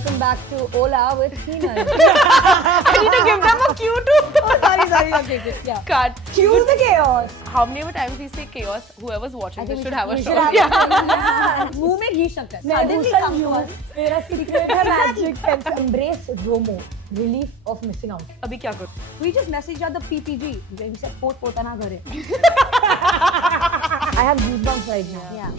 welcome back to Ola with Heenal. I need to give them a cue too. sorry, okay. Yeah. Cut. Cue the chaos. How many times we say chaos, whoever's watching this should have a We shot. should have मुंह में घी शक्कर. Suddenly come to us. मेरा secret है magic pen. Embrace ROMO, relief of missing out. अभी क्या करूँ? We just messaged out the PPG. We said पोत-पोताना घरे. I have goosebumps right now. Yeah.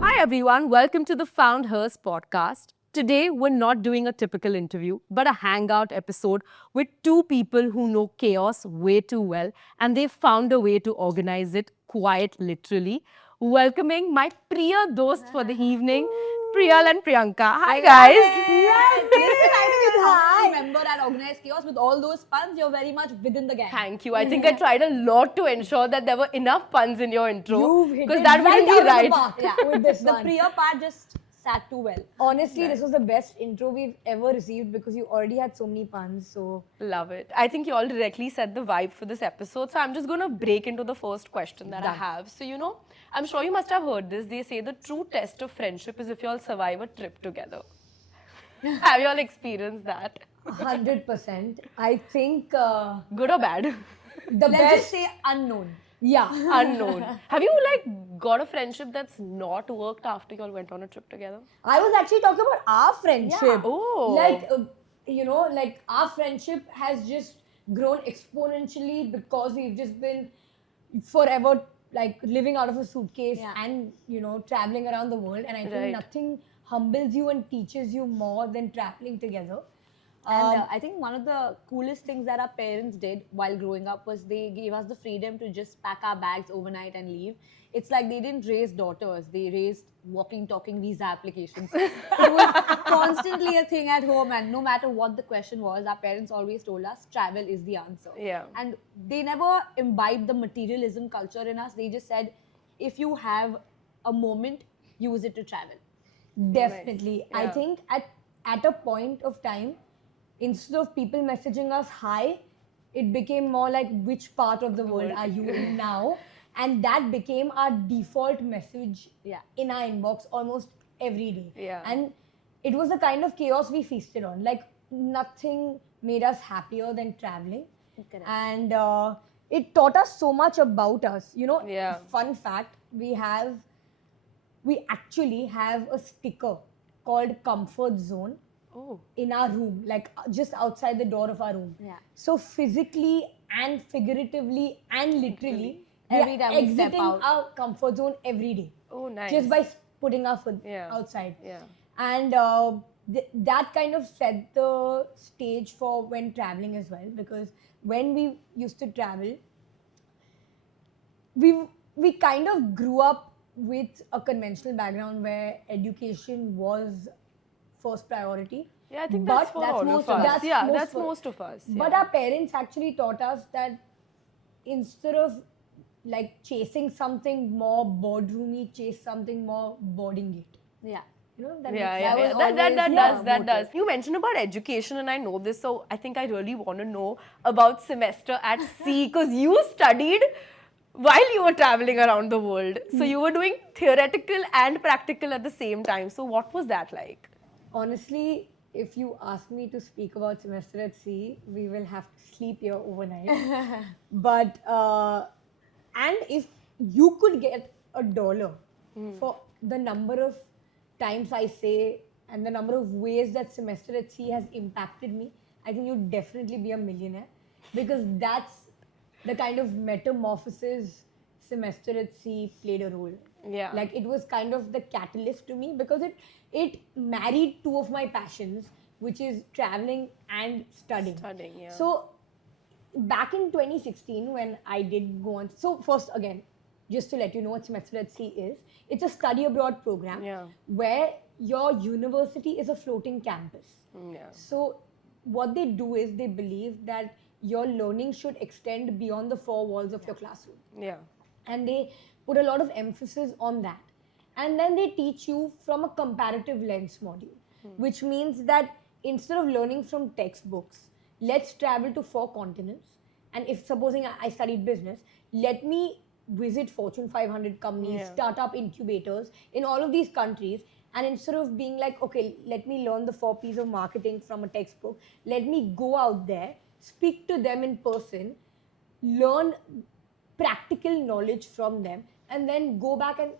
Hi everyone, welcome to the Found Hers podcast. Today we're not doing a typical interview, but a hangout episode with two people who know chaos way too well and they've found a way to organize it quite literally. Welcoming my Priya dost for the evening, Priyal and Priyanka. Hi guys. Listen, I think I remember at Organised Chaos with all those puns, you're very much within the game. Thank you. I think I tried a lot to ensure that there were enough puns in your intro. You've hit because it that right wouldn't be out of the right. park. Yeah, with this The one. Priya part just sat too well. Honestly, this was the best intro we've ever received because you already had so many puns. So Love it. I think you all directly set the vibe for this episode. So I'm just going to break into the first question that I have. So, I'm sure you must have heard this. They say the true test of friendship is if you all survive a trip together. Have you all experienced that? 100%. I think Good or bad? the Let's best. just say unknown. Yeah. Unknown. Have you got a friendship that's not worked after you all went on a trip together? I was actually talking about our friendship. Yeah. Oh. Like our friendship has just grown exponentially because we've just been forever living out of a suitcase and traveling around the world. And I think Right. nothing humbles you and teaches you more than traveling together. And I think one of the coolest things that our parents did while growing up was they gave us the freedom to just pack our bags overnight and leave. It's like they didn't raise daughters, they raised walking, talking visa applications. It was constantly a thing at home, and no matter what the question was, our parents always told us travel is the answer. Yeah. And they never imbibed the materialism culture in us. They just said, if you have a moment, use it to travel. Definitely. Nice. I Yeah. think at a point of time, instead of people messaging us hi, it became more like which part of the world are you in now? And that became our default message in our inbox almost every day. Yeah. And it was the kind of chaos we feasted on. Like nothing made us happier than traveling. Correct. And it taught us so much about us. Yeah. Fun fact, we actually have a sticker called Comfort Zone Oh. in our room, like just outside the door of our room. Yeah. So physically and figuratively and literally, Every we time are we step exiting out. our comfort zone every day. Oh, nice. Just by putting our foot Yeah. outside. Yeah. And that kind of set the stage for when traveling as well, because when we used to travel, we kind of grew up with a conventional background where education was first priority. Yeah, I think But that's for that's all most of of us. us. Yeah, That's that's most most of us. But yeah. our parents actually taught us that instead of chasing something more boardroomy, chase something more boarding it. Yeah. That Yeah, makes yeah, sense. that does. You mentioned about education, and I know this, so I think I really want to know about semester at sea, because you studied while you were traveling around the world. So you were doing theoretical and practical at the same time. So what was that like? Honestly, if you ask me to speak about semester at sea, we will have to sleep here overnight. But and if you could get $1 for the number of times I say and the number of ways that semester at sea has impacted me, I think you'd definitely be a millionaire, because that's the kind of metamorphosis semester at sea played a role. Yeah. Like it was kind of the catalyst to me, because it married two of my passions, which is traveling and studying. Yeah. So back in 2016, when I did go on, so first again, just to let you know what semester at sea is, it's a study abroad program where your university is a floating campus. Yeah. So what they do is they believe that your learning should extend beyond the four walls of your classroom. Yeah. And they put a lot of emphasis on that. And then they teach you from a comparative lens module, which means that instead of learning from textbooks, let's travel to 4 continents. And if supposing I studied business, let me visit Fortune 500 companies, startup incubators in all of these countries. And instead of being like, okay, let me learn the 4 P's of marketing from a textbook, let me go out there, speak to them in person, learn practical knowledge from them, and then go back and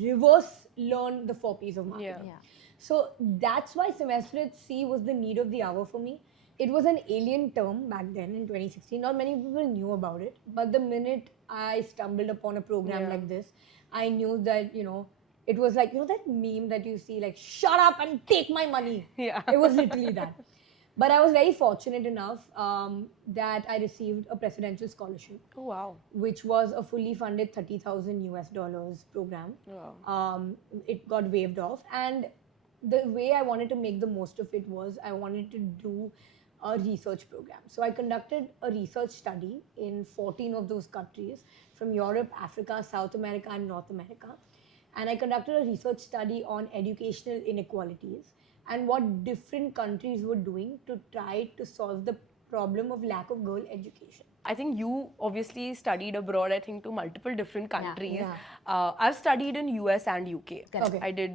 reverse learn the 4 P's of marketing. So that's why semester at sea was the need of the hour for me. It was an alien term back then in 2016. Not many people knew about it. But the minute I stumbled upon a program like this, I knew that, it was like, that meme that you see, like, shut up and take my money. Yeah. It was literally that. But I was very fortunate enough that I received a presidential scholarship. Oh, wow. Which was a fully funded $30,000 program. Wow. It got waived off. And the way I wanted to make the most of it was I wanted to do a research program. So I conducted a research study in 14 of those countries from Europe, Africa, South America, and North America. And I conducted a research study on educational inequalities and what different countries were doing to try to solve the problem of lack of girl education. I think you obviously studied abroad, I think, to multiple different countries. Yeah. I've studied in US and UK. Okay. I did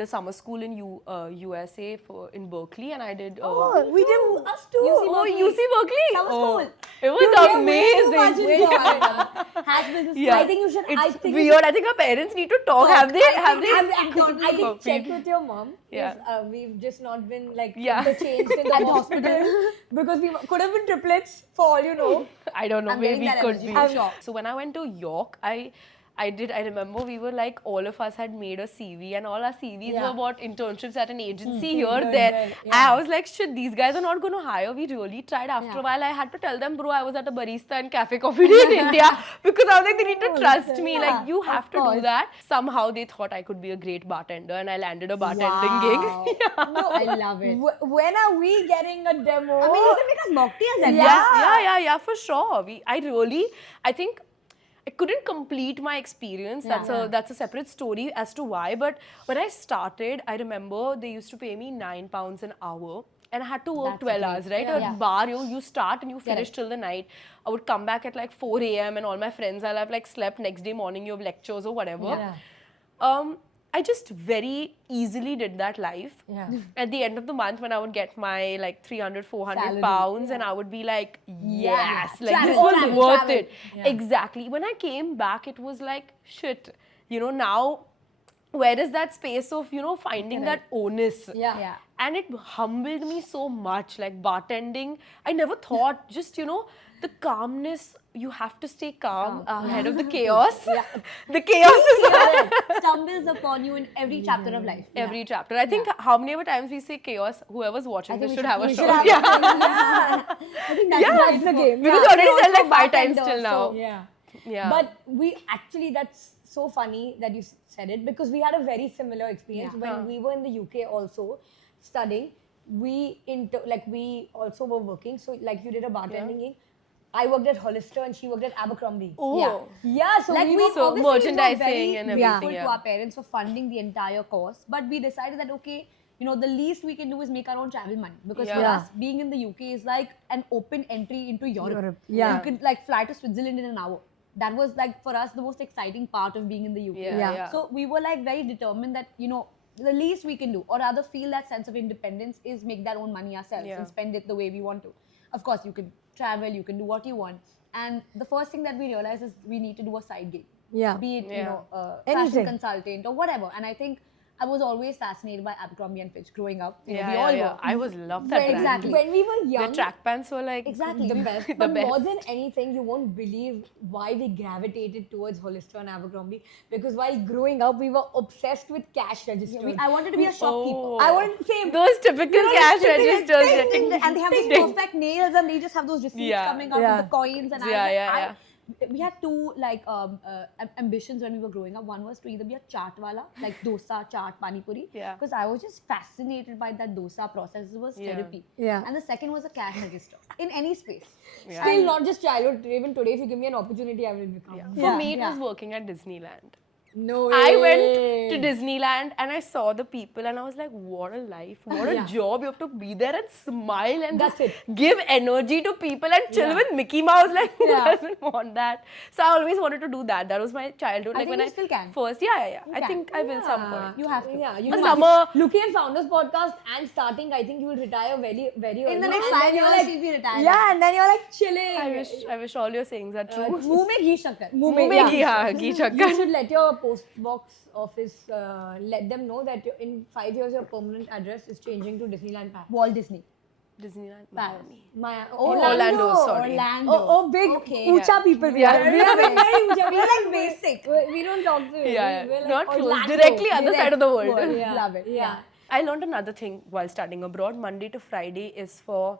a summer school in USA in Berkeley, and I did... We did us too. UC Berkeley? Summer school. It was amazing. Has business. Yeah. I think you should. It's I think weird. I think our parents need to talk. Have they? I think check with your mom. Yeah. If, we've just not been like Yeah. interchanged in the hospital because we could have been triplets for all you know. I don't know. I'm Maybe getting that could energy be. for sure. So when I went to York, I remember we were like, all of us had made a CV, and all our CVs were about internships at an agency here, there. And I was like, shit, these guys are not going to hire. We really tried. After a while, I had to tell them, bro, I was at a barista in Cafe Coffee Day in India, because I was like, they need to trust me. Like, you have to do that. Somehow they thought I could be a great bartender, and I landed a bartending gig. No, I love it. When are we getting a demo? I mean, you can make us mocktails and Yeah, for sure. I think I couldn't complete my experience. That's a separate story as to why. But when I started, I remember they used to pay me £9 an hour. And I had to work 12 hours, right? At bar, you start and you finish till the night. I would come back at like 4 a.m. and all my friends, I'll have like slept next day morning, you have lectures or whatever. I just very easily did that live. At the end of the month, when I would get my like 300, 400 pounds, and I would be like, yes, like this was worth it. Exactly. When I came back, it was like, shit, now where is that space of, finding that onus? And it humbled me so much, like bartending. I never thought, just, the calmness, you have to stay calm ahead of the chaos. The chaos is stumbles upon you in every chapter of life. Every chapter. I think how many ever times we say chaos, whoever's watching this should have a show. I think that's the game. Because already said like 5 times till now. But that's so funny that you said it, because we had a very similar experience when we were in the UK also studying. We also were working. So like you did a bartending gig. I worked at Hollister and she worked at Abercrombie. Oh. So like we we so obviously merchandising and were very everything, grateful to our parents for funding the entire course, but we decided that okay, the least we can do is make our own travel money, because for us being in the UK is like an open entry into Europe. You could like fly to Switzerland in an hour. That was like for us the most exciting part of being in the UK. So we were like very determined that the least we can do, or rather feel that sense of independence, is make that own money ourselves and spend it the way we want to. Of course, you can travel, you can do what you want. And the first thing that we realized is we need to do a side gig. Be it, fashion consultant or whatever. And I think I was always fascinated by Abercrombie and Fitch growing up. We all were. I loved that brand. Exactly. When we were young, the track pants were like the best. But more than anything, you won't believe why we gravitated towards Hollister and Abercrombie. Because while growing up, we were obsessed with cash registers. I wanted to be a shopkeeper. I wanted to say those typical cash registers. And they have those perfect nails, and they just have those receipts coming out with the coins. And we had two ambitions when we were growing up. One was to either be a chaat wala, like dosa, chaat, pani puri, because I was just fascinated by that dosa process. It was therapy. And the second was a cash register in any space. Still not just childhood. Even today, if you give me an opportunity, I will become. For me, it was working at Disneyland. No I way. went to Disneyland and I saw the people and I was like, what a life, what a Yeah. job. You have to be there and smile and That's just it. give energy to people and chill Yeah. with Mickey Mouse. Like, who Yeah. doesn't want that? So I always wanted to do that. That was my childhood. I Like think when you still can. first, yeah. I can. think I will some point. You have to. Yeah, you A must. summer- Looking at Founders Podcast and starting, I think you will retire very, very early. In the next And 5 then you're years, like, she'll be retired. Yeah, and then you're like chilling. I wish all your sayings are true. मुंह में घी शक्कर. Muh Muh mein, mein yeah. ghee, haan, ghee chakkar. You should let your post box office let them know that in 5 years your permanent address is changing to Disneyland Paris. Walt Disney. Disneyland. Paris. My Orlando, sorry. Orlando. Oh, big Okay. Ucha people. We Yeah. are. We are very Ucha. We are like basic. We don't talk to you. Yeah, We're like not close. Orlando. Directly other side of the world. Yeah. Love it. Yeah. I learned another thing while studying abroad. Monday to Friday is for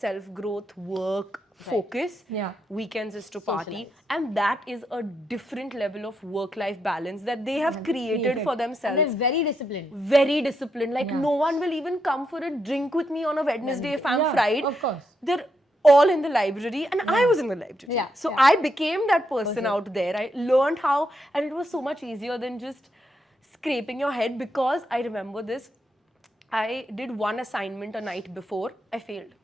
self-growth, work, focus. Yeah. Weekends is to party. And that is a different level of work-life balance that they have created for And themselves. they're very disciplined. Very disciplined. Like Yeah. no one will even come for a drink with me on a Wednesday if I'm Yeah, fried. of course. They're all in the library and I was in the library. Yeah, So yeah. I became that person out there. I learned how, and it was so much easier than just scraping your head, because I remember this. I did one assignment a night before, I failed.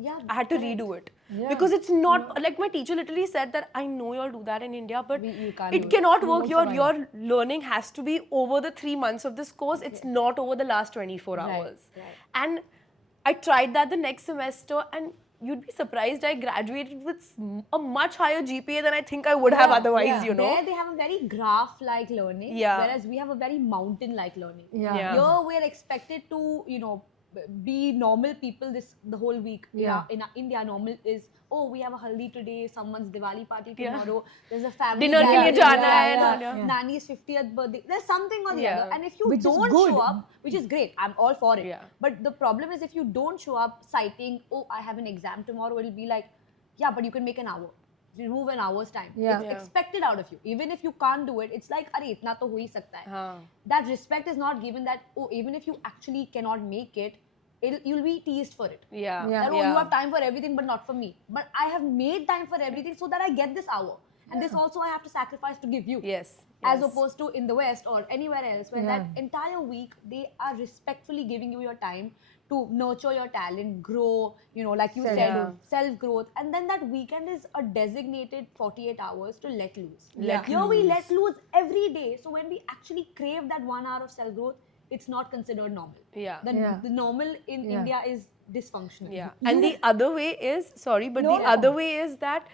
Yeah. I had to redo it. Yeah. Because it's not, like my teacher literally said that I know you all do that in India, but You can't do it it. cannot work. won't Your survive. learning has to be over the 3 months of this course. It's not over the last 24 hours. right. And I tried that the next semester, and you'd be surprised I graduated with a much higher GPA than I think I would have otherwise, yeah. you know. There they have a very graph-like learning, Yeah. whereas we have a very mountain-like learning. Yeah. Yeah. Here we're expected to, be normal people the whole week. Yeah. In India, normal is, oh, we have a haldi today, someone's Diwali party Yeah. tomorrow, there's a family Dinner ke liye gathering, jana hai, yeah. Nanny's 50th birthday. There's something or the Yeah. other. And if you Which is don't good. show up, which is great, I'm all for it. Yeah. But the problem is if you don't show up citing, oh, I have an exam tomorrow, it'll be like, yeah, but you can make an hour. Remove an hour's time. Yeah. It's Yeah. expected out of you. Even if you can't do it, it's like, arey, itna to ho hi sakta hai. Haan. That respect is not given that, oh, even if you actually cannot make it, you'll be teased for it. Yeah. Yeah. That, oh, you have time for everything, but not for me. But I have made time for everything so that I get this hour. And this also I have to sacrifice to give you. Yes. As yes. opposed to in the West or anywhere else, where Yeah. that entire week they are respectfully giving you your time to nurture your talent, grow, like you said, Yeah. self-growth. And then that weekend is a designated 48 hours to let loose. Let Here we loose. let loose every day. So when we actually crave that 1 hour of self-growth, it's not considered normal. Yeah. The normal in Yeah. India is dysfunctional. Yeah. And the other way is, sorry, but No, the no. other way is that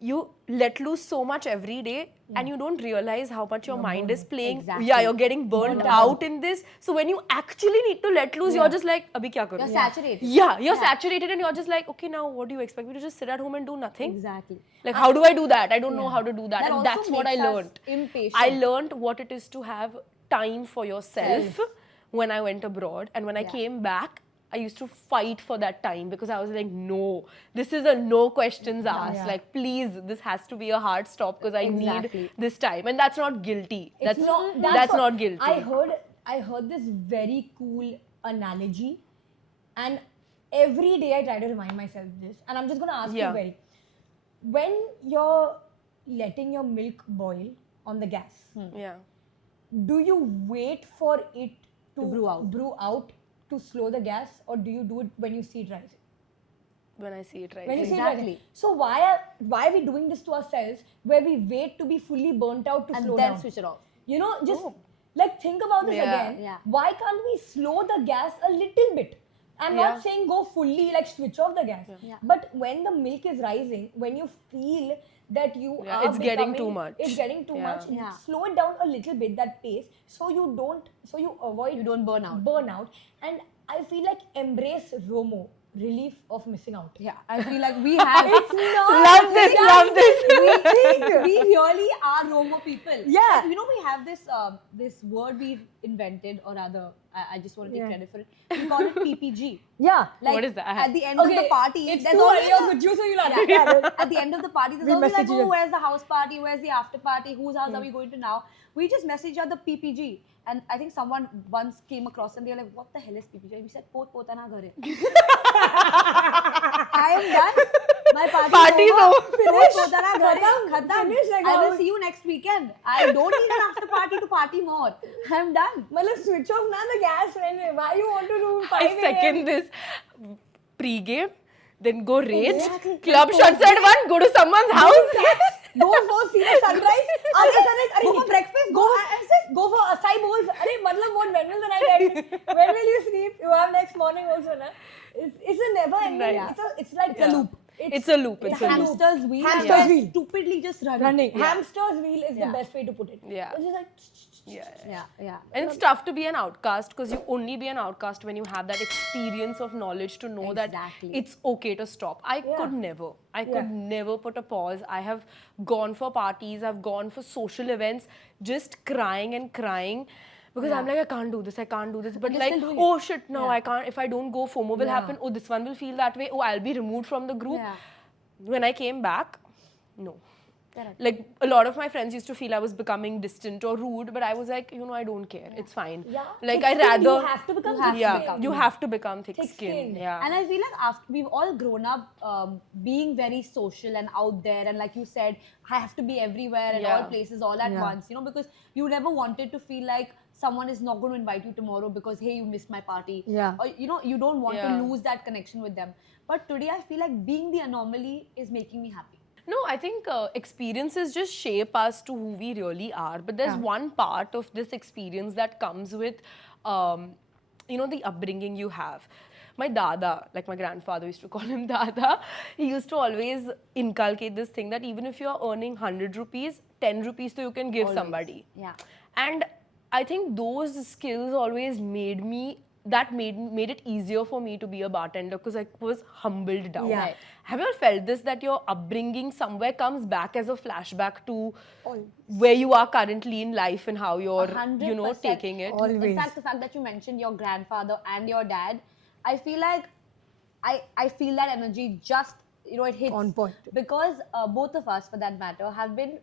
you let loose so much every day and you don't realize how much your mind is playing. Exactly. Yeah, you're getting burnt out in this. So when you actually need to let loose, you're just like, abhi kya karu? You're saturated. Yeah, you're saturated and you're just like, okay, now what do you expect me to just sit at home and do nothing? Exactly. Like, how do I do that? I don't know how to do that. That And also that's what I makes us learned. impatient. I learned what it is to have time for yourself when I went abroad. And when I came back, I used to fight for that time because I was like, no, this is a no questions asked. Yeah. Like, please, this has to be a hard stop because I Exactly. need this time. And that's not guilty. It's That's what- not guilty. I heard this very cool analogy, and every day I try to remind myself this, and I'm just gonna ask Yeah. you when you're letting your milk boil on the gas, Yeah. do you wait for it to brew out. to slow the gas, or do you do it when you see it rising? When I see it right. When you see it Exactly. rising. So why are we doing this to ourselves, where we wait to be fully burnt out to And slow then down? switch it off. Just like think about this Yeah. again. Yeah. Why can't we slow the gas a little bit? I'm Yeah. not saying go fully, like switch off the gas. Yeah. But when the milk is rising, when you feel that you Yeah, are it's getting becoming- too much. It's getting too Yeah. much. Yeah. Slow it down a little bit, that pace, so you avoid You don't burn out. burnout. And I feel like embrace ROMO, relief of missing out. Yeah, I feel like we have. It's not. Love this, love this. We really are Romo people. Yeah. Like, we have this word we've invented, or rather, I just want to take Yeah. credit for it. We call it PPG. Yeah. Like, What is that? At the end of the party, it's there's too always early on Gujju, so you'll understand it. at the end of the party, there's We always like, message you. oh, where's the house party? Where's the after party? Whose house are we going to now? We just message each other PPG. And I think someone once came across and they were like, what the hell is PPG? And we said, Pot Potana Ghar hai. I am done. My Party's over. Finish. Finish, like, I will how- see you next weekend. I don't need an after party to party more. I'm done. Matlab, switch off na the gas when why you want to do 5 I a.m. second this. Pre-game, then go rage. Exactly. Club shuts at 1, go to someone's house. Go for see the sunrise. Go for breakfast. Go for acai bowls. Arey, matlab what? When will the night end? When will you sleep? You have next morning also, na? It's a never ending. Right. It's like a loop. It's a loop. It's a loop. Hamster's wheel. Hamster's and wheel. we're stupidly just running. Running. Yeah. Hamster's wheel is the Yeah. best way to put it. Yeah. It's just like Yeah. Yeah. And it's tough to be an outcast because you only be an outcast when you have that experience of knowledge to know Exactly. that it's okay to stop. I could never. I could never put a pause. I have gone for parties, I've gone for social events, just crying and crying. Because I'm like, I can't do this, I can't do this. But you're like, still doing oh shit, no, I can't. If I don't go, FOMO will happen. Oh, this one will feel that way. Oh, I'll be removed from the group. Yeah. When I came back, no. Correct. Like a lot of my friends used to feel I was becoming distant or rude, but I was like, I don't care. It's fine. Yeah. Like Thick-skinned, I rather you have to become thick-skinned. you have to become thick-skinned. Thick-skinned. Yeah. And I feel like after we've all grown up being very social and out there, and like you said, I have to be everywhere and all places all at once, because you never wanted to feel like someone is not going to invite you tomorrow because hey, you missed my party. Yeah. Or you don't want Yeah. to lose that connection with them. But today I feel like being the anomaly is making me happy. No, I think experiences just shape us to who we really are. But there's one part of this experience that comes with, the upbringing you have. My dada, like my grandfather used to call him dada, he used to always inculcate this thing that even if you're earning 100 rupees, 10 rupees so you can give somebody. Yeah. And I think those skills always made it easier for me to be a bartender because I was humbled down. Yeah. Right. Have you all felt this, that your upbringing somewhere comes back as a flashback to where you are currently in life and how you're, 100%. taking it? Always. In fact, the fact that you mentioned your grandfather and your dad, I feel like I feel that energy just, it hits. On point. Because both of us, for that matter, have been,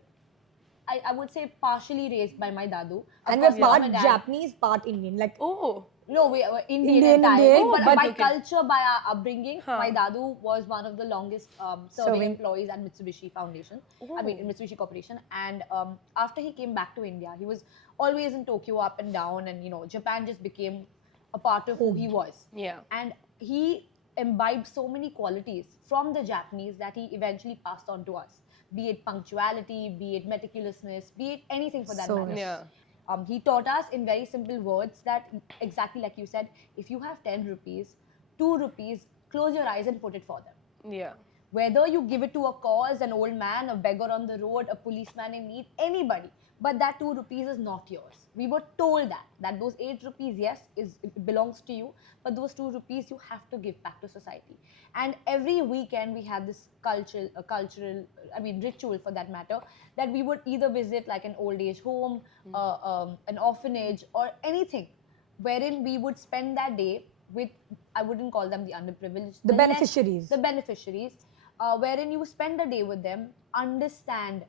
I would say, partially raised by my dadu. And Of we're course, part my dad- Japanese, part Indian. Like, Oh. No, we were Indian Indian, entirely, Indian, but by okay. culture, by our upbringing, my dadu was one of the longest serving employees at Mitsubishi Foundation. I mean, in Mitsubishi Corporation. And after he came back to India, he was always in Tokyo, up and down, and Japan just became a part of who he was. Yeah. And he imbibed so many qualities from the Japanese that he eventually passed on to us. Be it punctuality, be it meticulousness, be it anything for that So matter. Yeah. He taught us in very simple words that, exactly like you said, if you have 10 rupees, 2 rupees, close your eyes and put it for them. Yeah. Whether you give it to a cause, an old man, a beggar on the road, a policeman in need, anybody, but that 2 rupees is not yours. We were told that those 8 rupees, yes, it belongs to you, but those 2 rupees you have to give back to society. And every weekend we had this ritual for that matter, that we would either visit like an old age home, an orphanage, or anything, wherein we would spend that day with, I wouldn't call them the underprivileged, The less- beneficiaries. the beneficiaries, wherein you spend a day with them, understand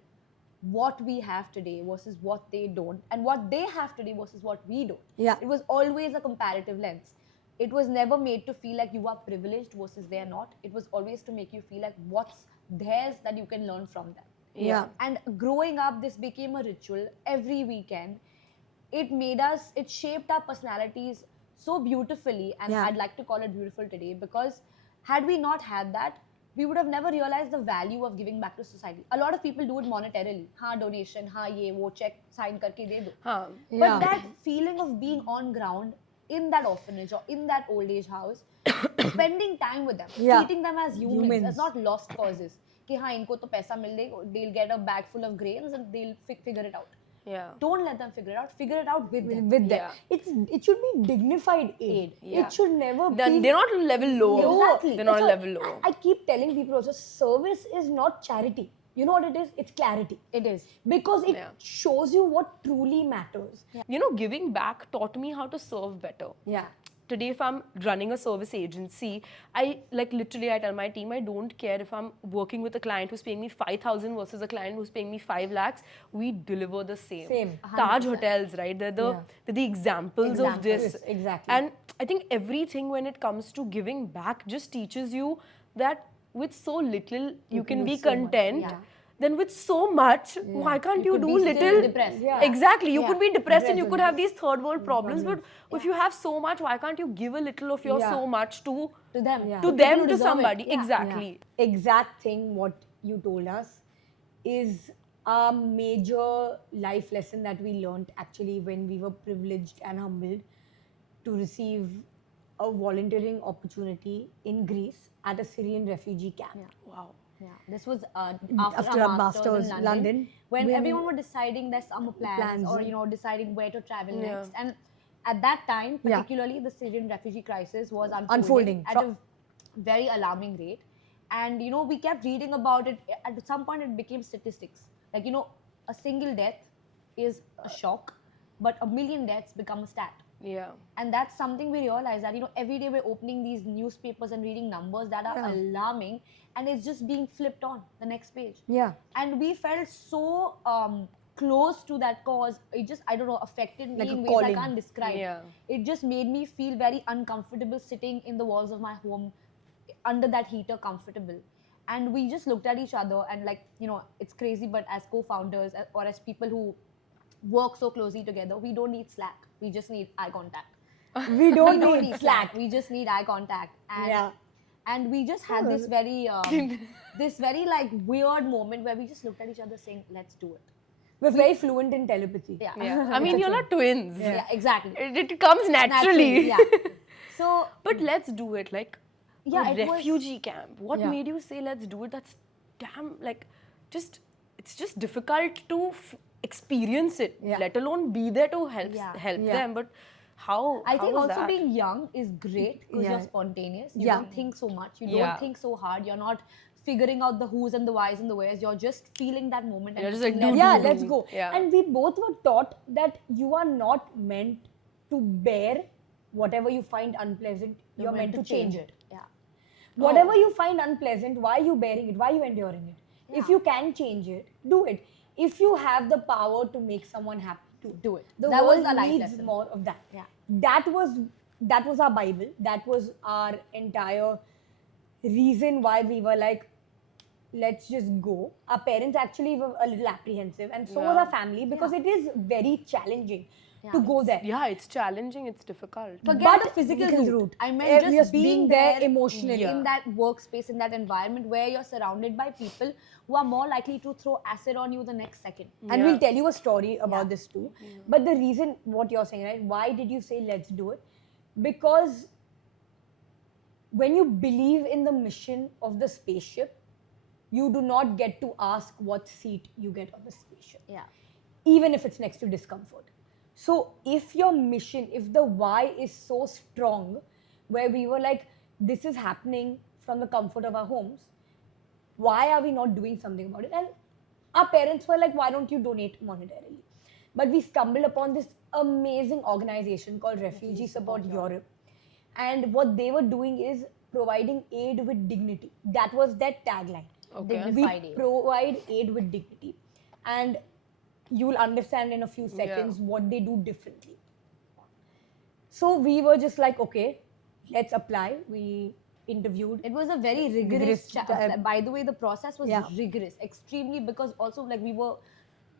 what we have today versus what they don't, and what they have today versus what we don't. Yeah. It was always a comparative lens. It was never made to feel like you are privileged versus they are not. It was always to make you feel like what's theirs that you can learn from them. Yeah. And growing up, this became a ritual every weekend. It shaped our personalities so beautifully, and Yeah. I'd like to call it beautiful today, because had we not had that, we would have never realized the value of giving back to society. A lot of people do it monetarily. Donation, ye, wo, check, sign karke de do. Huh. Yeah. But that feeling of being on ground in that orphanage or in that old age house, spending time with them, Yeah. treating them as humans, Humans. as not lost causes. Ki inko to paisa mil dega, they'll get a bag full of grains and they'll figure it out. Yeah. Don't let them figure it out. Figure it out with them. with them. Yeah. It should be dignified aid. Yeah. It should never They're be. not a level lower. Exactly. They're not a That's level lower. I keep telling people also, service is not charity. You know what it is? It's clarity. It is. Because it Yeah. shows you what truly matters. Giving back taught me how to serve better. Yeah. Today, if I'm running a service agency, I tell my team, I don't care if I'm working with a client who's paying me 5,000 versus a client who's paying me 5 lakhs, we deliver the same. Same. Taj hotels, right? They're the examples of this. Yes, exactly. And I think everything when it comes to giving back just teaches you that with so little you can do be so much. content, Yeah. then with so much, why can't you could do be still little? depressed. Yeah. Exactly. You Yeah. could be depressed and you Depressed could and have these third world problems, but if Yeah. you have so much, why can't you give a little of your Yeah. so much to To them. Yeah. to people them, who to deserve it. somebody? Yeah. Exactly. Exact thing what you told us is a major life lesson that we learned actually when we were privileged and humbled to receive a volunteering opportunity in Greece at a Syrian refugee camp. Wow. Yeah, this was After our our masters in masters, London, when when- everyone were deciding their summer plans, or Plans. deciding where to travel Yeah. next. And at that time, Yeah. particularly, the Syrian refugee crisis was Unfolding. unfolding at a very alarming rate. And we kept reading about it. At some point, it became statistics. Like a single death is a shock, but a million deaths become a stat. Yeah. And that's something we realize, that every day we're opening these newspapers and reading numbers that are alarming, and it's just being flipped on the next page. Yeah. And we felt so close to that cause. It just, I don't know, affected me Like a in ways I calling. can't describe. Yeah. It just made me feel very uncomfortable sitting in the walls of my home under that heater, comfortable. And we just looked at each other, and it's crazy, but as co-founders, or as people who work so closely together, we don't need Slack. We just need eye contact. We don't need Slack. We just need eye contact. And Yeah. and we just had this very like weird moment where we just looked at each other saying, let's do it. We're very fluent in telepathy. Yeah. Yeah. I mean, you're not twins. Yeah, exactly. It comes naturally. Yeah. So But let's do it. Like, Yeah, a it was- refugee camp. What Yeah. made you say let's do it? That's damn, like, it's just difficult to experience it, Yeah. let alone be there to help Yeah. them. But how? I how think was also that? being young is great because Yeah. you're spontaneous. You Yeah. don't think so much. You Yeah. don't think so hard. You're not figuring out the who's and the whys and the wheres. You're just feeling that moment. You're and just like, let's do, Yeah, do, let's do. go. Yeah. And we both were taught that you are not meant to bear whatever you find unpleasant. You're meant to change it. Yeah. Whatever you find unpleasant, why are you bearing it? Why are you enduring it? If you can change it, do it. If you have the power to make someone happy, Do it. the That was world a life needs lesson. more of that. Yeah. That was our Bible. That was our entire reason why we were like, let's just go. Our parents actually were a little apprehensive, and so was Yeah. our family, because it is very challenging to Yeah. go there. Yeah, it's challenging. It's difficult. Forget But the physical physical route. route. I meant just Just being being there there emotionally. in that workspace, in that environment where you're surrounded by people who are more likely to throw acid on you the next second. And we'll tell you a story about Yeah. this too. But the reason, what you're saying, right? Why did you say let's do it? Because when you believe in the mission of the spaceship, you do not get to ask what seat you get on the spaceship, Yeah. even if it's next to discomfort. So if your mission, if the why is so strong, where we were like, this is happening from the comfort of our homes, why are we not doing something about it? And our parents were like, why don't you donate monetarily? But we stumbled upon this amazing organization called Refugee Support Europe. And what they were doing is providing aid with dignity. That was their tagline. Okay. Dignified We aid. provide aid with dignity. And you will understand in a few seconds what they do differently. So we were just like, okay, let's apply. We interviewed. It was a very rigorous. Rigorous, By the way, the process was Yeah. rigorous, extremely, because also like we were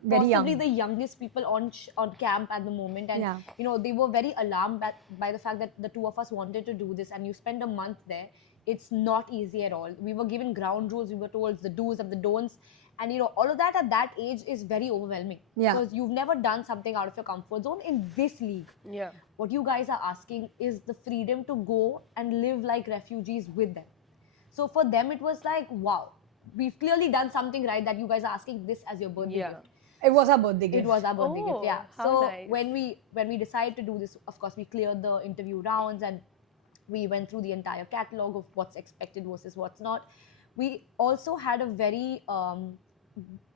Very possibly young. the youngest people on camp at the moment, and Yeah. they were very alarmed by the fact that the two of us wanted to do this, and you spend a month there. It's not easy at all. We were given ground rules. We were told the do's and the don'ts, and all of that at that age is very overwhelming, Yeah. because you've never done something out of your comfort zone in this league. Yeah. What you guys are asking is the freedom to go and live like refugees with them. So for them, it was like, wow, we've clearly done something right, that you guys are asking this as your birthday Yeah. gift. It was our birthday gift. It was our birthday gift, Oh, yeah. how So nice. when we decided to do this, of course, we cleared the interview rounds, and we went through the entire catalog of what's expected versus what's not. We also had a very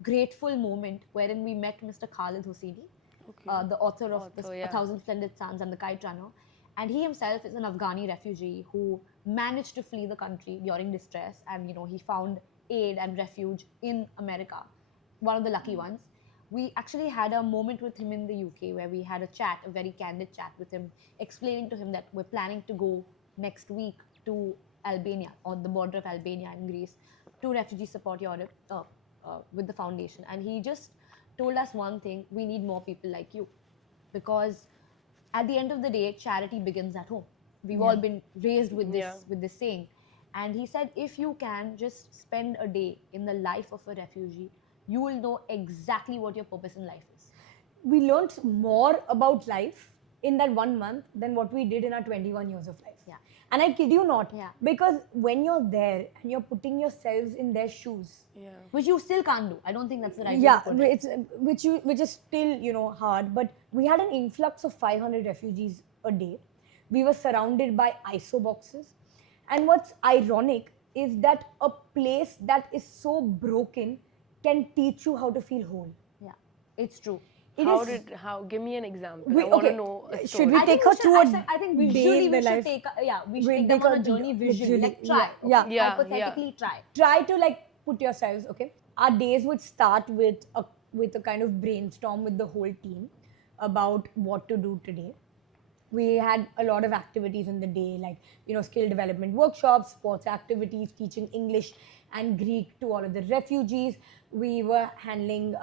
grateful moment wherein we met Mr. Khalid Hosseini, the author of A Thousand Splendid Suns and The Kite Runner. And he himself is an Afghani refugee who managed to flee the country during distress, and he found aid and refuge in America, one of the lucky ones. We actually had a moment with him in the UK where we had a very candid chat with him, explaining to him that we're planning to go next week to Albania, on the border of Albania and Greece, to Refugee Support Europe with the foundation. And he just told us one thing: we need more people like you, because at the end of the day, charity begins at home. We've all been raised with this saying. And he said, if you can just spend a day in the life of a refugee, you will know exactly what your purpose in life is. We learned more about life in that 1 month than what we did in our 21 years of life. Yeah. And I kid you not, Yeah. because when you're there and you're putting yourselves in their shoes, Which you still can't do. I don't think that's the right yeah, way to put it. which is still, you know, hard. But we had an influx of 500 refugees a day. We were surrounded by ISO boxes. And what's ironic is that a place that is so broken can teach you how to feel whole. Yeah, it's true. Give me an example. We- I want okay, to know a should story. we I take think her we should- through a I think day visually in we the should life? take we We'll should take them take on a her journey visually. visually, Like try. yeah. Okay? Yeah, Hypothetically try. Try to like put yourselves, okay? Our days would start with a kind of brainstorm with the whole team about what to do today. We had a lot of activities in the day, like, you know, skill development workshops, sports activities, teaching English and Greek to all of the refugees. We were handling,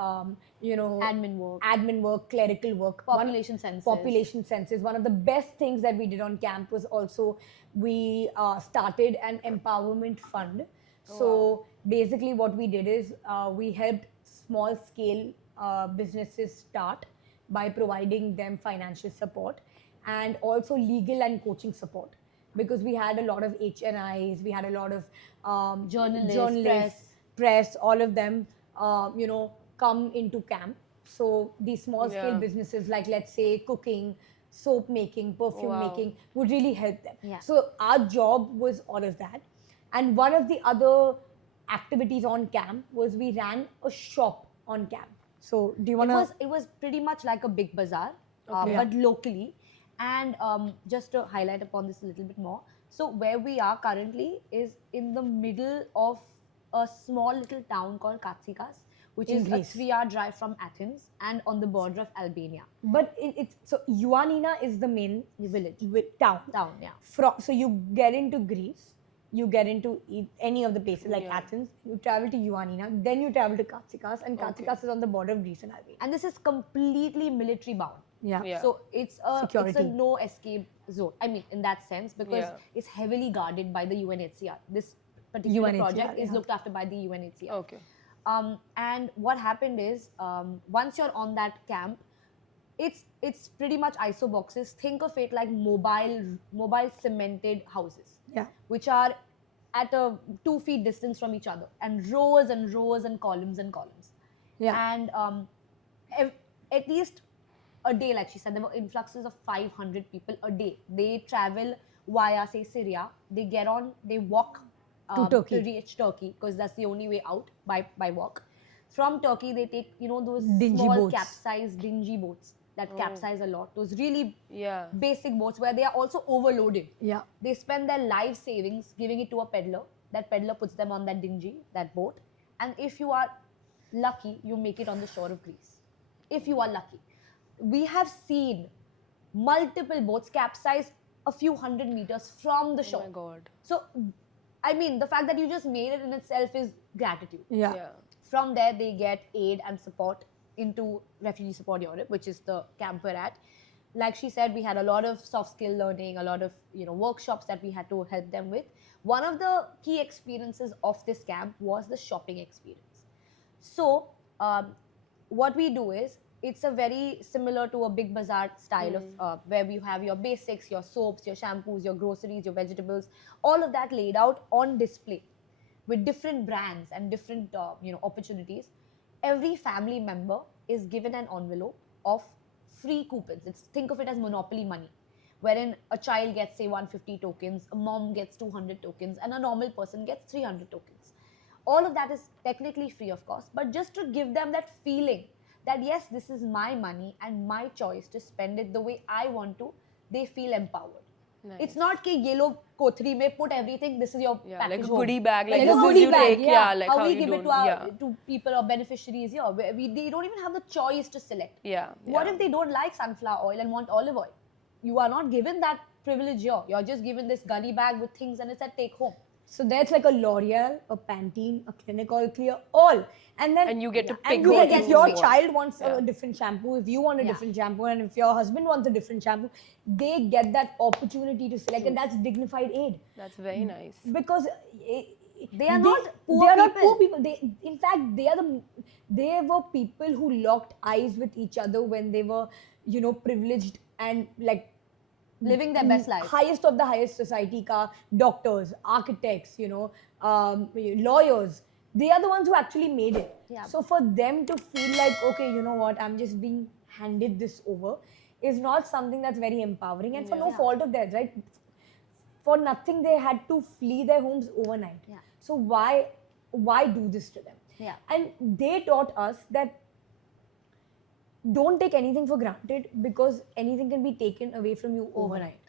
you know, Admin work. clerical work, Population census. Population census. One of the best things that we did on camp was also we started an empowerment fund. So basically, what we did is we helped small scale businesses start by providing them financial support and also legal and coaching support, because we had a lot of HNIs, we had a lot of Journalists, press, all of them, you know, come into camp. So these small scale businesses, like let's say cooking, soap making, perfume making, would really help them. Yeah. So our job was all of that. And one of the other activities on camp was we ran a shop on camp. So do you want to? It was pretty much like a big bazaar, but locally. And just to highlight upon this a little bit more, so where we are currently is in the middle of a small little town called Katsikas, which is Greece. a 3-hour drive from Athens and on the border of Albania. But it's so Ioannina is the main Village. Town. Town, yeah. So you get into Greece, you get into any of the places like Athens, you travel to Ioannina, then you travel to Katsikas, and Katsikas is on the border of Greece and Albania. And this is completely military bound. Yeah. So it's a Security. no escape zone. I mean, in that sense, because it's heavily guarded by the UNHCR. This particular project is looked after by the UNHCR. Okay. And what happened is, once you're on that camp, it's pretty much ISO boxes. Think of it like mobile cemented houses, which are at a 2 feet distance from each other, and rows and rows and columns and columns. And at least a day, like she said, there were influxes of 500 people a day. They travel via, say, Syria. They get on, they walk to reach Turkey, because that's the only way out by walk. From Turkey, they take, you know, those dingy small boats. capsized dingy boats that capsize a lot. Those really basic boats where they are also overloaded. Yeah. They spend their life savings giving it to a peddler. That peddler puts them on that boat. And if you are lucky, you make it on the shore of Greece. If you are lucky. We have seen multiple boats capsize a few hundred meters from the shore. Oh my God. So, I mean, the fact that you just made it in itself is gratitude. Yeah. From there, they get aid and support into Refugee Support Europe, which is the camp we're at. Like she said, we had a lot of soft skill learning, a lot of, you know, workshops that we had to help them with. One of the key experiences of this camp was the shopping experience. So, what we do is, it's a very similar to a big bazaar style of where you have your basics, your soaps, your shampoos, your groceries, your vegetables, all of that laid out on display with different brands and different opportunities. Every family member is given an envelope of free coupons. Think of it as monopoly money, wherein a child gets, say, 150 tokens, a mom gets 200 tokens, and a normal person gets 300 tokens. All of that is technically free, of course, but just to give them that feeling that yes, this is my money and my choice to spend it the way I want to, they feel empowered. Nice. It's not कि ये लोग कोठरी में put everything, this is your package like a home. goodie bag, like a this is goodie you bag, take, like how how we you give it don't, to people or beneficiaries here. They don't even have the choice to select. Yeah. What if they don't like sunflower oil and want olive oil? You are not given that privilege here. You're just given this gunny bag with things and it's a take home. So there's like a L'Oreal, a Pantene, a Clinic All Clear, all. And then And you get to and pick you what if you your want. child wants Yeah. a different shampoo, if you want a Yeah. different shampoo, and if your husband wants a different shampoo, they get that opportunity to select, and that's dignified aid. That's very nice. Because They are not poor they are not people. poor people. In fact, they were people who locked eyes with each other when they were, privileged and like Living their best lives. highest of the highest society ka doctors, architects, lawyers. They are the ones who actually made it. Yeah. So for them to feel like, okay, you know what, I'm just being handed this over, is not something that's very empowering, and for no fault of theirs, right? For nothing, they had to flee their homes overnight. Yeah. So why do this to them? Yeah. And they taught us that don't take anything for granted, because anything can be taken away from you overnight.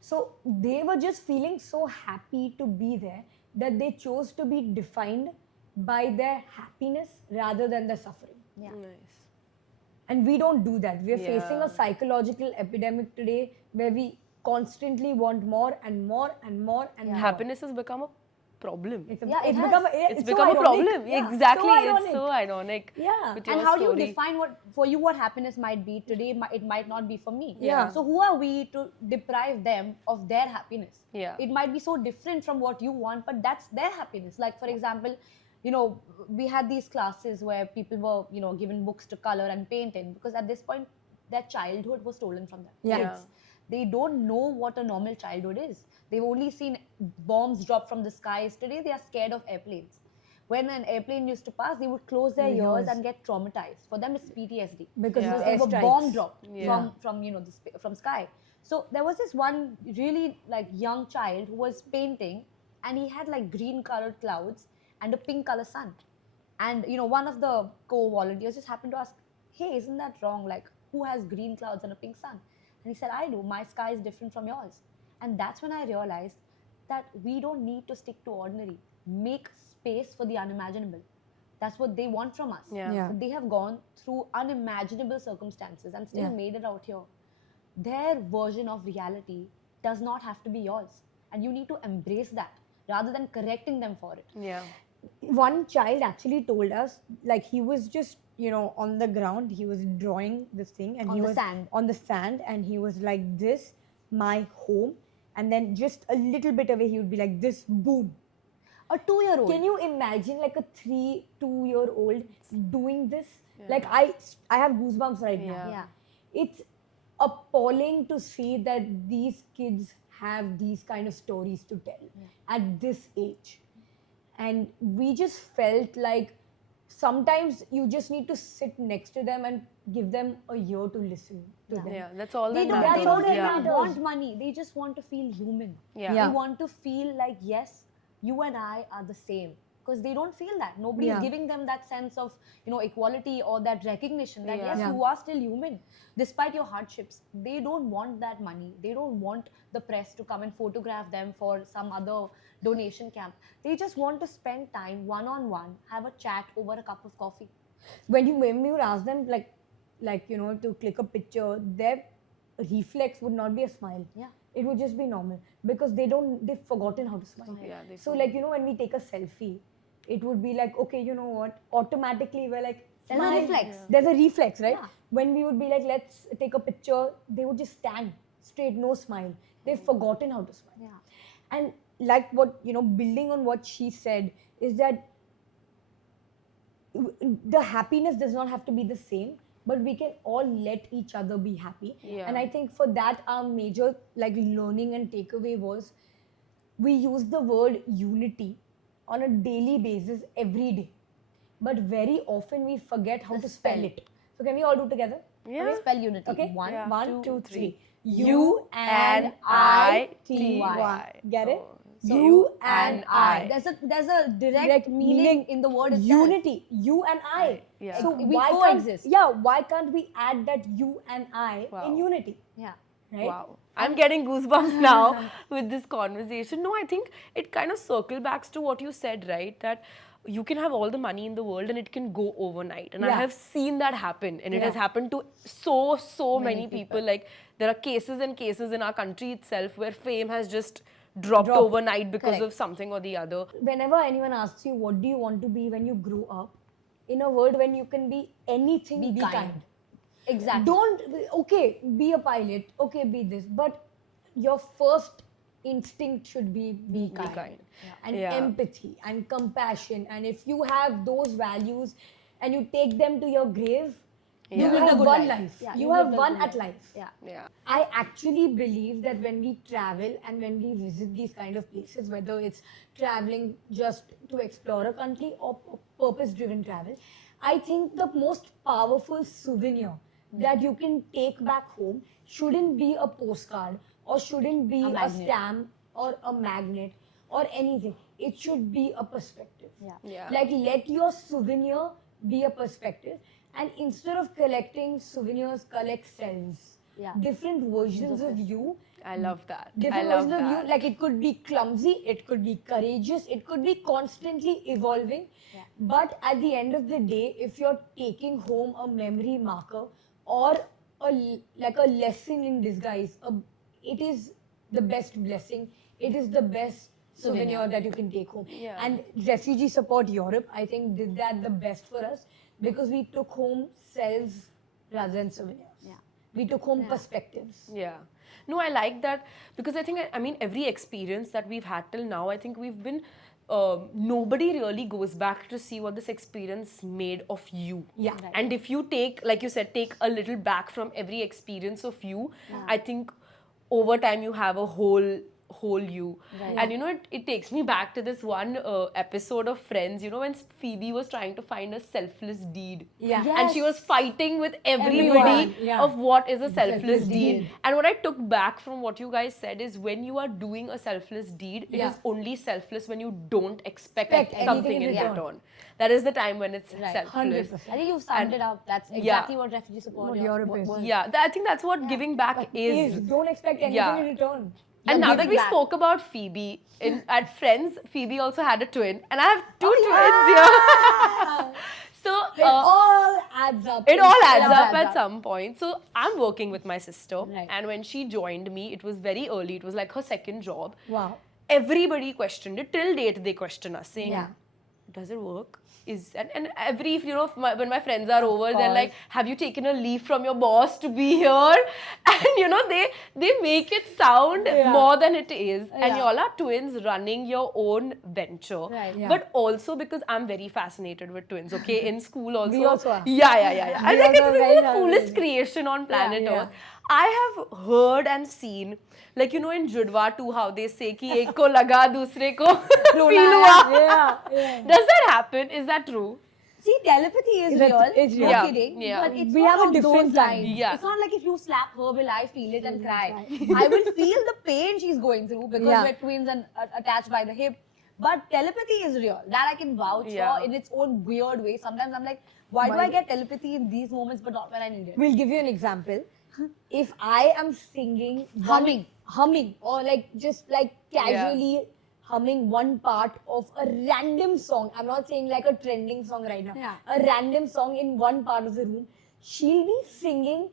So they were just feeling so happy to be there that they chose to be defined by their happiness rather than their suffering. Yeah. Nice. And we don't do that. We are facing Yeah. a psychological epidemic today where we constantly want more and more and more and more. Happiness has become a problem. It's It has. become It's so become a ironic. problem. Yeah, Exactly. so It's ironic. so ironic. Yeah. With And your how do you story. define what happiness might be today? It might not be for me. Yeah. So who are we to deprive them of their happiness? Yeah. It might be so different from what you want, but that's their happiness. Like for example, we had these classes where people were, given books to color and paint in, because at this point their childhood was stolen from them. Yeah. Kids. They don't know what a normal childhood is. They've only seen bombs drop from the skies. Today they are scared of airplanes. When an airplane used to pass, they would close their ears and get traumatized. For them, it's PTSD. Because Yeah. of There was a airstrikes. bomb dropped Yeah. from sky. So there was this one really like young child who was painting, and he had like green colored clouds and a pink color sun. And one of the co-volunteers just happened to ask, "Hey, isn't that wrong? Like, who has green clouds and a pink sun?" And he said, "I do. My sky is different from yours." And that's when I realized that we don't need to stick to ordinary. Make space for the unimaginable. That's what they want from us. Yeah. Yeah. But they have gone through unimaginable circumstances and still Yeah. made it out here. Their version of reality does not have to be yours. And you need to embrace that rather than correcting them for it. Yeah. One child actually told us, like, he was just on the ground, he was drawing this thing, and On he the was sand. on the sand, and he was like, this my home, and then just a little bit away he would be like, this, boom. A 2-year-old. Can you imagine like a 2-year-old doing this? Like, I have goosebumps right now. Yeah. It's appalling to see that these kids have these kind of stories to tell at this age. And we just felt like sometimes you just need to sit next to them and give them a ear to listen to them. Yeah. That's all They that don't, matters. they don't Yeah. even want money. They just want to feel human. Yeah. Yeah. They want to feel like, yes, you and I are the same. Because they don't feel that. Nobody Yeah. is giving them that sense of, equality or that recognition that, Yeah. yes, Yeah. you are still human. Despite your hardships, they don't want that money. They don't want the press to come and photograph them for some other donation camp. They just want to spend time one-on-one, have a chat over a cup of coffee. When we would ask them to click a picture, their reflex would not be a smile. Yeah. It would just be normal, because they've forgotten how to smile. Yeah, they So when we take a selfie, it would be like, okay, you know what, automatically we're like, There's a smile. reflex. There's a reflex, right? Yeah. When we would be like, let's take a picture, they would just stand straight, no smile. They've forgotten how to smile. Yeah. And like what, building on what she said, is that the happiness does not have to be the same, but we can all let each other be happy. Yeah. And I think for that, our major learning and takeaway was, we use the word unity on a daily basis every day, but very often we forget how The to spell spell. it. So can we all do together? Yeah. Spell unity. Okay. One, Yeah. 1, 2, 2, 3. 3. U-N-I-T-Y. Get it? So You and I. There's a direct Direct meaning in the word itself. Unity. You and I. Yeah. So We why coexist. why can't we add that you and I Wow. in unity? Yeah. Right? Wow. I'm getting goosebumps now with this conversation. No, I think it kind of circle backs to what you said, right? That you can have all the money in the world and it can go overnight. And I Yeah. have seen that happen, and it Yeah. has happened to so many people. Like, there are cases and cases in our country itself where fame has just dropped overnight because Correct. of something or the other. Whenever anyone asks you, what do you want to be when you grow up? In a world when you can be anything, be kind. Exactly. Don't, okay, be a pilot, okay, be this, but your first instinct should be kind. kind. And Yeah. empathy and compassion. And if you have those values and you take them to your grave, you Yeah. will Lived a have good one life. life. Yeah, You you have lived a one good at life. life. Yeah. Yeah. I actually believe that when we travel and when we visit these kind of places, whether it's traveling just to explore a country or purpose-driven travel, I think the most powerful souvenir that you can take back home shouldn't be a postcard or shouldn't be a magnet. stamp or a magnet or anything. It should be a perspective. Yeah. Like, let your souvenir be a perspective, and instead of collecting souvenirs, collect selves. Yeah. Different versions of you. I love that. I Different love versions of that. you. Like, it could be clumsy, it could be courageous, it could be constantly evolving. Yeah. But at the end of the day, if you're taking home a memory marker or like a lesson in disguise, it is the best blessing. It is the best souvenir that you can take home. Yeah. And Refugee Support Europe, I think, did that the best for us because we took home selves rather than souvenirs. Yeah. We took home perspectives. Yeah. No, I like that because I think, I mean, every experience that we've had till now, I think we've been, nobody really goes back to see what this experience made of you. Yeah. Right. And if you take, like you said, take a little back from every experience of you, I think over time you have a whole you. Right. And you know, it takes me back to this one episode of Friends, you know, when Phoebe was trying to find a selfless deed. Yeah. And she was fighting with everybody Everyone, yeah. of what is a selfless Selfless deed. deed. And what I took back from what you guys said is, when you are doing a selfless deed, it Yeah. is only selfless when you don't expect Expect something anything in in return. return. That is the time when it's Right. selfless. 100%. I think you've summed it up. That's exactly what refugee support What Europe is. was. Yeah, I think that's what giving back is. Don't expect anything Yeah. in return. And You're now that giving we back. spoke about Phoebe, at Friends, Phoebe also had a twin. And I have two twins here. So, It all adds up. it all adds Yeah, up adds at up. some point. So I'm working with my sister, Right. and when she joined me, it was very early. It was like her second job. Wow. Everybody questioned it. Till date, they question us, saying, Yeah. "Does it work?" And every, you know, when my friends are over, they're like, "Have you taken a leave from your boss to be here?" And you know, they make it sound more than it is. And Yeah. y'all are twins running your own venture. Right. Yeah. But also because I'm very fascinated with twins. Okay, in school also. We also are. Yeah. I We think also are it's very the coolest fascinated. creation on planet yeah. Earth. I have heard and seen, like, you know, in Judwa too, how they say ki ek ko laga, dusre ko feel hua. Yeah. Does that happen? Is that true? See, telepathy is real. It's real. No Yeah. kidding. Yeah. But it's We not have a on different those kind. lines. Yeah. It's not like if you slap her, will I feel it and cry. I will feel the pain she's going through because Yeah. we're twins and attached by the hip. But telepathy is real. That I can vouch Yeah. for in its own weird way. Sometimes I'm like, why do I get telepathy in these moments but not when I need it? We'll give you an example. If I am singing, humming, or like just like casually humming one part of a random song. I'm not saying like a trending song right now. Yeah. A random song in one part of the room. She'll be singing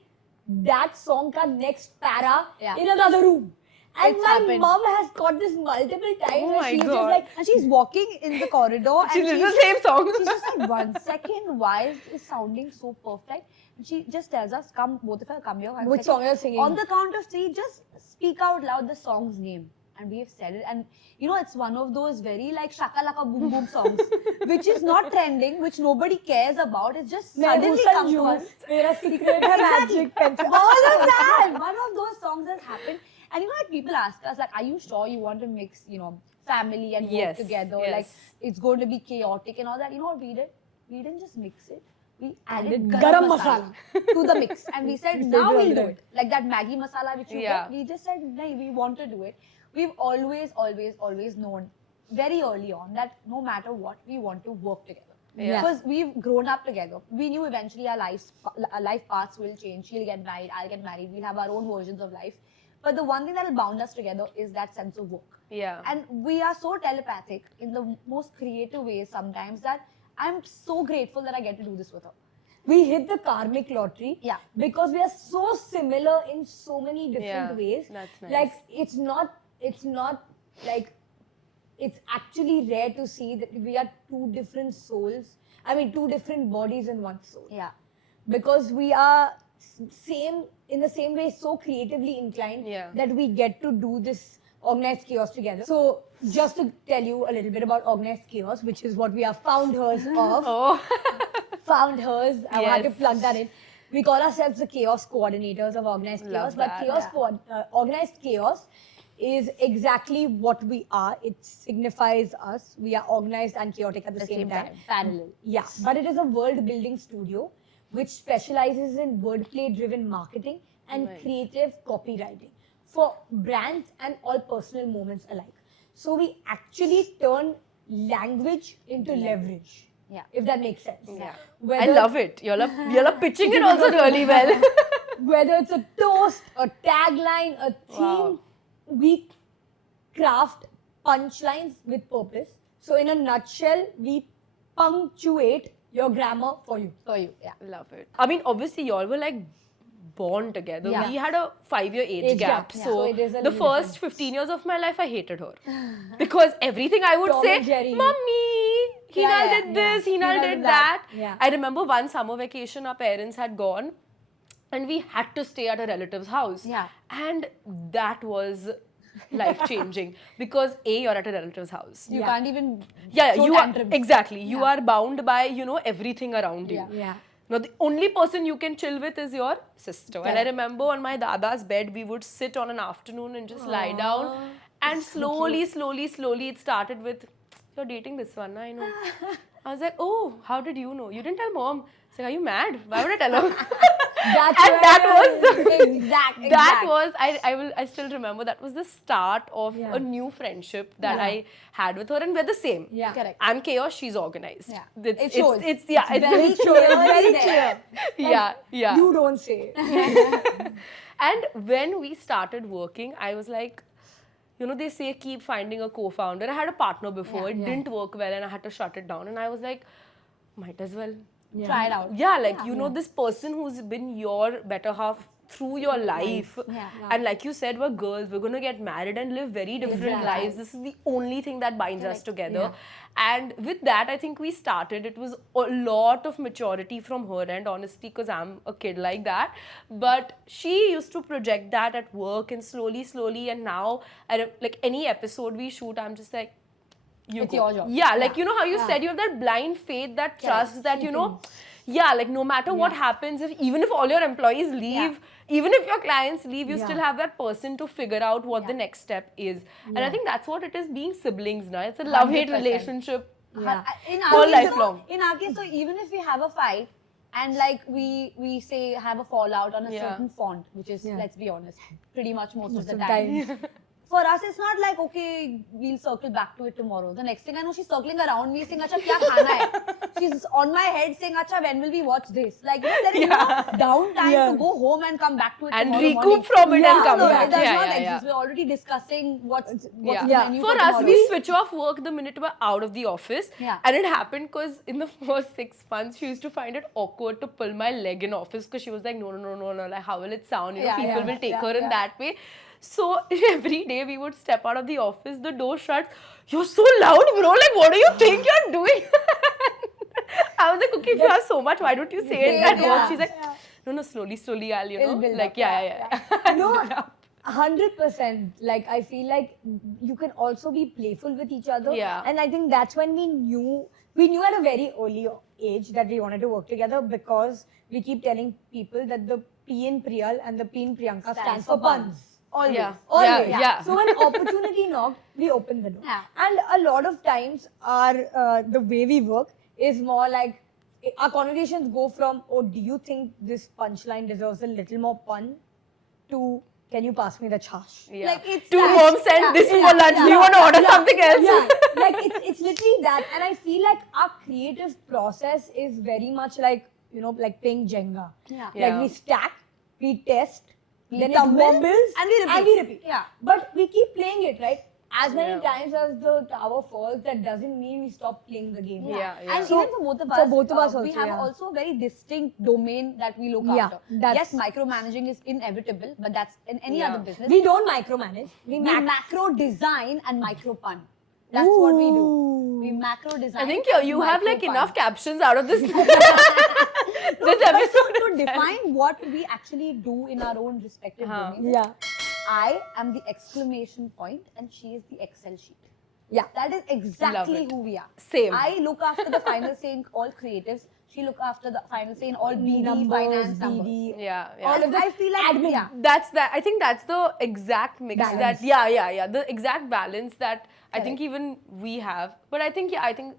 that song ka next para in another room. And It's my happened. mom has got this multiple times Oh where my she's God. just like, And she's walking in the corridor She and did she's the same song. She's just like, 1 second, why is this sounding so perfect? And she just tells us, come, both of us, come here. 1 which second. song you're singing? On the count of 3, just speak out loud the song's name. And we have said it. And you know, it's one of those very like shakalaka boom boom songs, which is not trending, which nobody cares about. It's just suddenly come to us. Mera secret hai magic pencil. All of that. One of those songs has happened. And you know, like people ask us, like, are you sure you want to mix, you know, family and work Yes, together? yes. Like, it's going to be chaotic and all that. You know what we did? We didn't just mix it. We added garam masala to the mix. And we said, now do we'll it. do it. Like that Maggi masala which you Yeah. get. We just said, no, we want to do it. We've always known very early on that no matter what, we want to work together. Yeah. Because we've grown up together. We knew eventually our life paths will change. She'll get married, I'll get married. We'll have our own versions of life. But the one thing that will bound us together is that sense of work. Yeah. And we are so telepathic in the most creative ways sometimes that I'm so grateful that I get to do this with her. We hit the karmic lottery. Yeah. Because we are so similar in so many different ways. That's nice. Like it's not like it's actually rare to see that we are two different souls. I mean, two different bodies in one soul. Yeah. Because we are in the same way so creatively inclined that we get to do this organized chaos together. So just to tell you a little bit about organized chaos, which is what we are founders of. Oh. Founders, I had to Yes. plug that in. We call ourselves the chaos coordinators of organized chaos, but organized chaos is exactly what we are. It signifies us. We are organized and chaotic at the same time. Parallel. Yeah, but it is a world building studio which specializes in wordplay driven marketing and creative copywriting for brands and all personal moments alike. So we actually turn language into leverage. Yeah. If that makes sense. Yeah. Whether, I love it. You're pitching it also really well. whether it's a toast, a tagline, a theme, we craft punchlines with purpose. So in a nutshell, we punctuate your grammar for you. Yeah. Love it. I mean, obviously, y'all were like born together. Yeah. We had a 5-year age gap. Yeah. So, So it is a the little first different. 15 years of my life, I hated her. Because everything I would Tom say, and Jerry. Mummy, Hinal did this, Hinal did that. Yeah. I remember one summer vacation, our parents had gone and we had to stay at a relative's house. Yeah. And that was life-changing because A, you're at a relative's house. You can't even Yeah, throw you are tantrums. exactly. You are bound by, everything around you. Yeah. Now, the only person you can chill with is your sister. And I remember on my dada's bed, we would sit on an afternoon and just lie down. And slowly, it started with, you're dating this one, I know. I was like, oh, how did you know? You didn't tell mom. It's like, are you mad? Why would I tell her? I still remember that was the start of a new friendship that I had with her, and we're the same. Yeah. Correct. I'm chaos, she's organized. Yeah. It shows. It's very clear, very clear. Yeah. You don't say. And when we started working, I was like, they say keep finding a co-founder. I had a partner before, it didn't work well and I had to shut it down. And I was like, might as well Try it out. Yeah, like, this person who's been your better half through your life. Yeah. And like you said, we're girls, we're going to get married and live very different lives. This is the only thing that binds us together. And with that, I think we started. It was a lot of maturity from her end, honestly, because I'm a kid like that. But she used to project that at work, and slowly, and now, like any episode we shoot, I'm just like, It's your job. Yeah, like, you know how you said you have that blind faith, that trust that, like no matter what happens, even if all your employees leave, even if your clients leave, you still have that person to figure out what the next step is. And I think that's what it is being siblings now. It's a love-hate 100%. relationship. Yeah. In Whole our case, lifelong. In our case, so even if we have a fight and like we say have a fallout on a certain font, which is, let's be honest, pretty much most of the time. For us, it's not like, okay, we'll circle back to it tomorrow. The next thing I know, she's circling around me saying, Acha, kya khana hai? She's on my head saying, Acha, when will we watch this? Like, there is no downtime to go home and come back to it And tomorrow recoup morning. from it and come no, back. it does Yeah, not yeah, exist. yeah. We're already discussing what's the menu For for us, tomorrow. we switch off work the minute we're out of the office. Yeah. And it happened because in the first 6 months, she used to find it awkward to pull my leg in office because she was like, no, like how will it sound? People will take her in that way. So every day we would step out of the office, the door shuts. You're so loud, bro. Like, what do you think you're doing? I was like, okay, if you have so much, why don't you say it at work? She's like, no, slowly, I'll, It'll build like, up, yeah. No, 100%. Like, I feel like you can also be playful with each other. Yeah. And I think that's when we knew at a very early age that we wanted to work together, because we keep telling people that the P in Priyal and the P in Priyanka stands for puns. Always. Yeah. Always. Yeah. So when opportunity knocked, we opened the door. Yeah. And a lot of times the way we work is more like, our conversations go from, oh, do you think this punchline deserves a little more pun, to, can you pass me the chash? Yeah. Like, it's Two that. moms sent this for lunch. Do you want to order something else? Yeah, like it's literally that. And I feel like our creative process is very much like, like playing Jenga. Yeah. Like we stack, we test, then it tumble, wobbles, and we repeat. Yeah. But we keep playing it, right? As many Yeah. times as the tower falls, that doesn't mean we stop playing the game. Yeah. And So, even for both of us, for both of us we also, have yeah. also a very distinct domain that we look Yeah, after. that's- Yes, micromanaging is inevitable, but that's in any Yeah. other business. We don't micromanage. We macro design and micro pun. That's what we do. We macro design. I think and you have micro like pun. enough captions out of this this But episode. to define what we actually do in our own respective domains, Yeah. I am the exclamation point and she is the Excel sheet. Yeah. That is exactly it. who we are. Same. I look after the final say in all creatives. She look after the final say in all BD, Numbers, finance, numbers. BD. Yeah. All Yeah. of the I feel like admin. yeah. That's that. I think that's the exact mix Balance. that yeah. The exact balance that I think Correct. even we have. But I think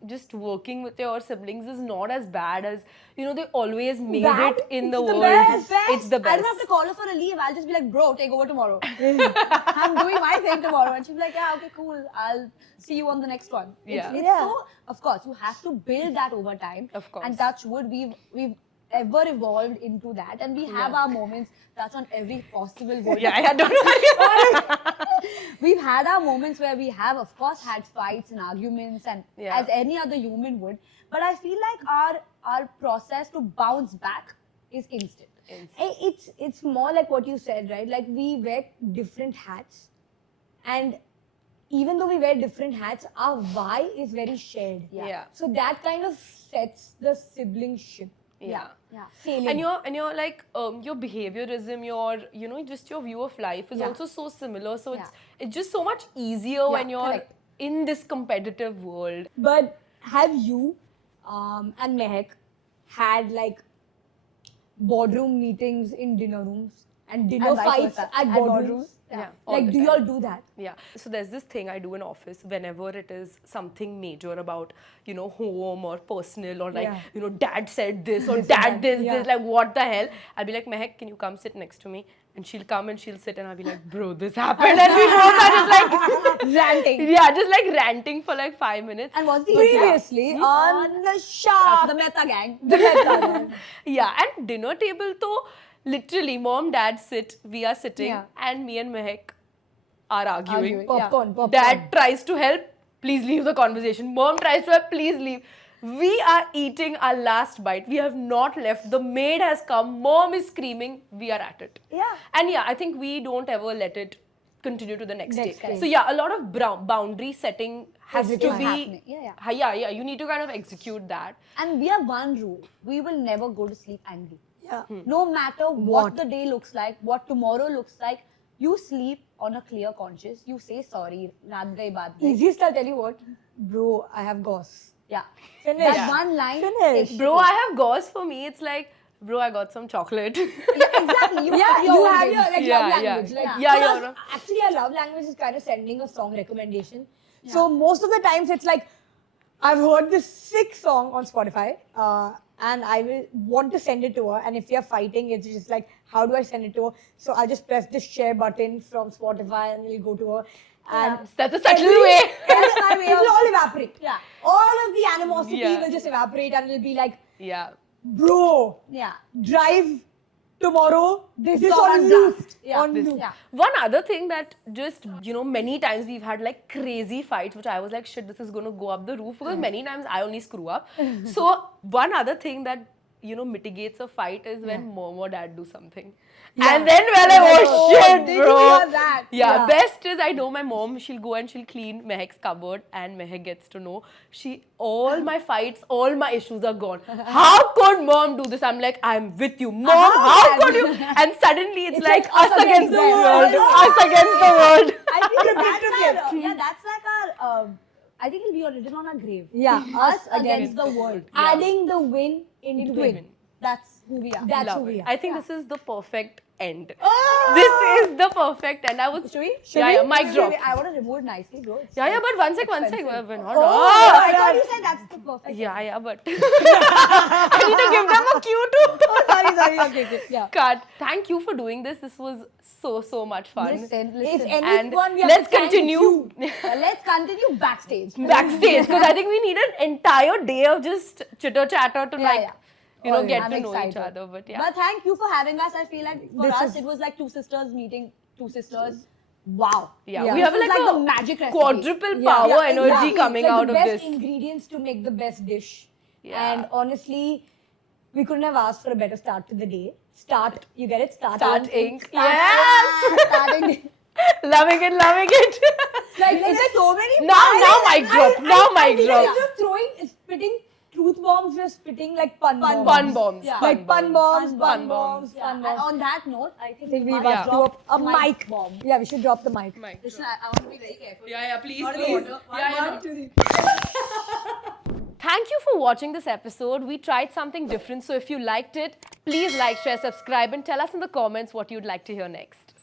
just working with your siblings is not as bad as they always made Bad? it in It's the the world. best. It's the I best. don't have to call her for a leave. I'll just be like, bro, take over tomorrow. I'm doing my thing tomorrow. And she'll be like, yeah, okay, cool. I'll see you on the next one. Yeah. It's Yeah. so, of course, you have to build that over time. Of course. And touch wood, we've ever evolved into that. And we have our moments, touch on every possible way. Yeah, I don't know. We've had our moments where we have, of course, had fights and arguments, and Yeah. as any other human would. But I feel like our process to bounce back is instant. It's more like what you said, right? Like we wear different hats, and even though we wear different hats, our why is very shared. Yeah. So that kind of sets the sibling ship. Yeah. Yeah. Sailing. And you're like your behaviorism, your just your view of life is Yeah. also so similar. So Yeah. it's just so much easier when you're correct. in this competitive world. But have you and Mehak had like boardroom meetings in dinner rooms and dinner And vice fights versa. at At boardrooms? boardrooms. Yeah. all Like, the do time. y'all do that? Yeah. So there's this thing I do in office whenever it is something major about, home or personal or like, Yeah. dad said this or dad this, Yeah. this, like what the hell? I'll be like, Mehak, can you come sit next to me? And she'll come and she'll sit and I'll be like, bro, this happened. And we both are just like Ranting. Yeah, just like ranting for like 5 minutes. And what's the Previously on the shop. the Meta gang. Yeah, and dinner table though, literally mom, dad sit, we are sitting Yeah. and me and Mehak are arguing. Popcorn. Dad tries to help, please leave the conversation. Mom tries to help, please leave. We are eating our last bite. We have not left. The maid has come. Mom is screaming. We are at it. Yeah. And yeah, I think we don't ever let it continue to the next Next day. day. So yeah, a lot of boundary setting has Has to to be. happening. Yeah. Yeah. You need to kind of execute that. And we have one rule. We will never go to sleep angry. Yeah. No matter what the day looks like, what tomorrow looks like, you sleep on a clear conscience. You say sorry. Raat gayi, baat gayi. Easiest, I'll tell you what, bro, I have gauze. Yeah. Finish. That Yeah. one line. Finish. takes Bro, you- I have gauze for me. It's like, bro, I got some chocolate. Yeah, exactly. You Yeah, have your you own have games. your like Yeah, love yeah. language. Like, Yeah, for yeah, us, actually, our love language is kind of sending a song recommendation. So most of the times, it's like I've heard this sick song on Spotify, and I will want to send it to her. And if we are fighting, it's just like, how do I send it to her? So I'll just press the share button from Spotify, and it'll go to her. And That's a subtle way. That's my way it'll of- all evaporate. Yeah. All of the animosity Yeah. will just evaporate, and it'll be like, Yeah. bro, Yeah. drive tomorrow. This is all on on loop. blast. Yeah, On this- loop. yeah. One other thing that just, many times we've had like crazy fights, which I was like, shit, this is going to go up the roof because many times I only screw up. So one other thing that, mitigates a fight is when mom or dad do something. And then we're like, oh shit, did bro. you hear that? Yeah, best is I know my mom, she'll go and she'll clean Mehak's cupboard and Mehak gets to know all my fights, all my issues are gone. How could mom do this? I'm like, I'm with you. Mom, how could you? And suddenly it's like us against the world. Us against the world. I think that's like our. I think it'll be written on our grave. Yeah, Us against the world. Adding the win into win. win. That's who we are. That's Love who we it. are. I think this is the perfect end. This is the perfect end. I would. Should we? Yeah, mic drop. I want to remove it nicely, bro. It's Yeah, so but one sec. We're not. I thought you said that's the perfect. Yeah, but I need to give them a cue too. Sorry. Okay. Yeah. Cut. Thank you for doing this. This was so much fun. Listen. If And anyone, we have let's to thank continue you. Let's continue backstage. backstage because I think we need an entire day of just chitter chatter to like. Yeah. get I'm to know each excited. other. But yeah. But thank you for having us. I feel like for This us, is- it was like two sisters meeting two sisters. Wow. Yeah, Yeah. we have This is like, like a the magic recipe. quadruple Yeah. power Yeah, energy exactly. coming It's like out of the this. best ingredients to make the best dish. Yeah. And honestly, we couldn't have asked for a better start to the day. You get it? Start Inc. Start Yes! Starting. Loving it, loving it. Like, There's so many. Now mic drop. Now mic I drop. feel like you're spitting truth bombs, we're spitting like pun bombs. Pun bombs. Yeah. Like pun bombs, Pun pun bombs. bombs, Yeah. pun And bombs. on that note, I think I think we must must do drop a mic bomb. Yeah, we should drop the mic. Listen, I want to be very careful. Yeah, please. Not in the water. One, two, Thank you for watching this episode. We tried something different, so if you liked it, please like, share, subscribe, and tell us in the comments what you'd like to hear next.